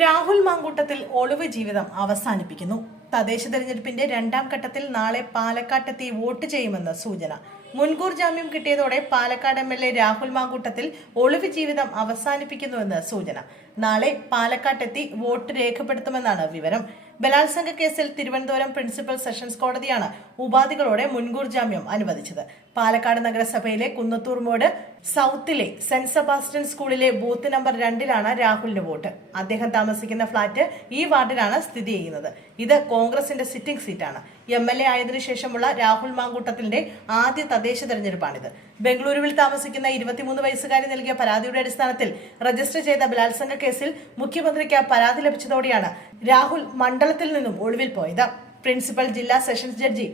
രാഹുൽ മാങ്കൂട്ടത്തിൽ ഒളിവ് ജീവിതം അവസാനിപ്പിക്കുന്നു. തദ്ദേശ തെരഞ്ഞെടുപ്പിന്റെ രണ്ടാം ഘട്ടത്തിൽ നാളെ പാലക്കാട്ടെത്തി വോട്ട് ചെയ്യുമെന്ന് സൂചന. മുൻകൂർ ജാമ്യം കിട്ടിയതോടെ പാലക്കാട് MLA രാഹുൽ മാങ്കൂട്ടത്തിൽ ഒളിവ് ജീവിതം അവസാനിപ്പിക്കുന്നുവെന്ന് സൂചന. നാളെ പാലക്കാട്ടെത്തി വോട്ട് രേഖപ്പെടുത്തുമെന്നാണ് വിവരം. ബലാത്സംഗ കേസിൽ തിരുവനന്തപുരം പ്രിൻസിപ്പൽ സെഷൻസ് കോടതിയാണ് ഉപാധികളോടെ മുൻകൂർ ജാമ്യം അനുവദിച്ചത്. പാലക്കാട് നഗരസഭയിലെ കുന്നത്തൂർ മോഡ് സൗത്തിലെ സെന്റ് സെബാസ്റ്റ്യൻ സ്കൂളിലെ ബൂത്ത് നമ്പർ 2-ലാണ് രാഹുലിന് വോട്ട്. അദ്ദേഹം താമസിക്കുന്ന ഫ്ളാറ്റ് ഈ വാർഡിലാണ് സ്ഥിതി ചെയ്യുന്നത്. ഇത് കോൺഗ്രസിന്റെ സിറ്റിംഗ് സീറ്റാണ്. MLA ആയതിനു ശേഷമുള്ള രാഹുൽ മാങ്കൂട്ടത്തിന്റെ ആദ്യ തദ്ദേശ തെരഞ്ഞെടുപ്പാണിത്. ബംഗളൂരുവിൽ താമസിക്കുന്ന 23 വയസ്സുകാരി നൽകിയ പരാതിയുടെ അടിസ്ഥാനത്തിൽ രജിസ്റ്റർ ചെയ്ത ബലാത്സംഗ കേസിൽ മുഖ്യമന്ത്രിക്ക് പരാതി ലഭിച്ചതോടെയാണ് രാഹുൽ മണ്ഡലത്തിൽ നിന്നും ഒളിവിൽ പോയത്. പ്രിൻസിപ്പൽ ജില്ലാ സെഷൻസ് ജഡ്ജി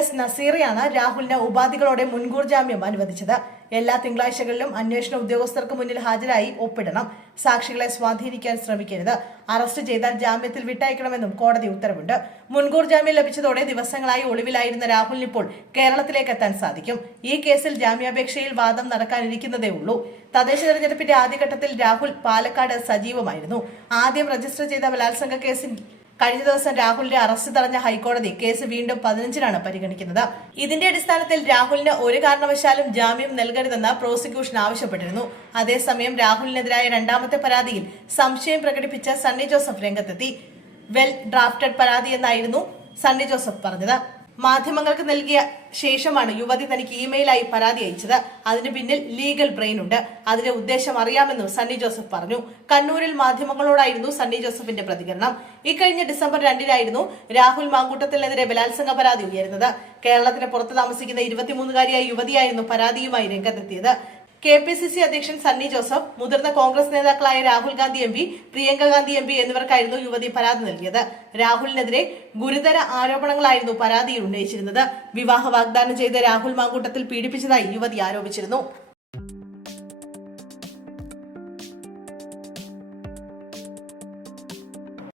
S. നസീറയാണ് രാഹുലിന് ഉപാധികളോടെ മുൻകൂർ ജാമ്യം അനുവദിച്ചത്. എല്ലാ തിങ്കളാഴ്ചകളിലും അന്വേഷണ ഉദ്യോഗസ്ഥർക്ക് മുന്നിൽ ഹാജരായി ഒപ്പിടണം. സാക്ഷികളെ സ്വാധീനിക്കാൻ ശ്രമിക്കരുത്. അറസ്റ്റ് ചെയ്താൽ ജാമ്യത്തിൽ വിട്ടയക്കണമെന്നും കോടതി ഉത്തരവുണ്ട്. മുൻകൂർ ജാമ്യം ലഭിച്ചതോടെ ദിവസങ്ങളായി ഒളിവിലായിരുന്ന രാഹുലിന് ഇപ്പോൾ കേരളത്തിലേക്ക് എത്താൻ സാധിക്കും. ഈ കേസിൽ ജാമ്യാപേക്ഷയിൽ വാദം നടക്കാനിരിക്കുന്നതേ ഉള്ളൂ. തദ്ദേശ തെരഞ്ഞെടുപ്പിന്റെ ആദ്യഘട്ടത്തിൽ രാഹുൽ പാലക്കാട് സജീവമായിരുന്നു. ആദ്യം രജിസ്റ്റർ ചെയ്ത ബലാത്സംഗ കേസിൽ കഴിഞ്ഞ ദിവസം രാഹുലിന്റെ അറസ്റ്റ് തടഞ്ഞ ഹൈക്കോടതി കേസ് വീണ്ടും 15-നാണ് പരിഗണിക്കുന്നത്. ഇതിന്റെ അടിസ്ഥാനത്തിൽ രാഹുലിന് ഒരു കാരണവശാലും ജാമ്യം നൽകരുതെന്ന് പ്രോസിക്യൂഷൻ ആവശ്യപ്പെട്ടിരുന്നു. അതേസമയം രാഹുലിനെതിരായ രണ്ടാമത്തെ പരാതിയിൽ സംശയം പ്രകടിപ്പിച്ച സണ്ണി ജോസഫ് രംഗത്തെത്തി. വെൽ ഡ്രാഫ്റ്റഡ് പരാതിയെന്നായിരുന്നു സണ്ണി ജോസഫ് പറഞ്ഞത്. മാധ്യമങ്ങൾക്ക് നൽകിയ ശേഷമാണ് യുവതി തനിക്ക് ഇമെയിലായി പരാതി അയച്ചത്. അതിന് പിന്നിൽ ലീഗൽ ബ്രെയിൻ ഉണ്ട്. അതിന്റെ ഉദ്ദേശം അറിയാമെന്നും സണ്ണി ജോസഫ് പറഞ്ഞു. കണ്ണൂരിൽ മാധ്യമങ്ങളോടായിരുന്നു സണ്ണി ജോസഫിന്റെ പ്രതികരണം. ഇക്കഴിഞ്ഞ ഡിസംബർ 2-നായിരുന്നു രാഹുൽ മാങ്കൂട്ടത്തിനെതിരെ ബലാത്സംഗ പരാതി ഉയരുന്നത്. കേരളത്തിന് പുറത്ത് താമസിക്കുന്ന 23-കാരിയായ യുവതിയായിരുന്നു പരാതിയുമായി രംഗത്തെത്തിയത്. KPCC അധ്യക്ഷൻ സണ്ണി ജോസഫ്, മുതിർന്ന കോൺഗ്രസ് നേതാക്കളായ രാഹുൽ ഗാന്ധി MP, പ്രിയങ്ക ഗാന്ധി MP എന്നിവർക്കായിരുന്നു യുവതി പരാതി നൽകിയത്. രാഹുലിനെതിരെ ഗുരുതര ആരോപണങ്ങളായിരുന്നു പരാതിയിൽ ഉന്നയിച്ചിരുന്നത്. വിവാഹ വാഗ്ദാനം ചെയ്ത് രാഹുൽ മാങ്കൂട്ടത്തിൽ പീഡിപ്പിച്ചതായി യുവതി ആരോപിച്ചിരുന്നു.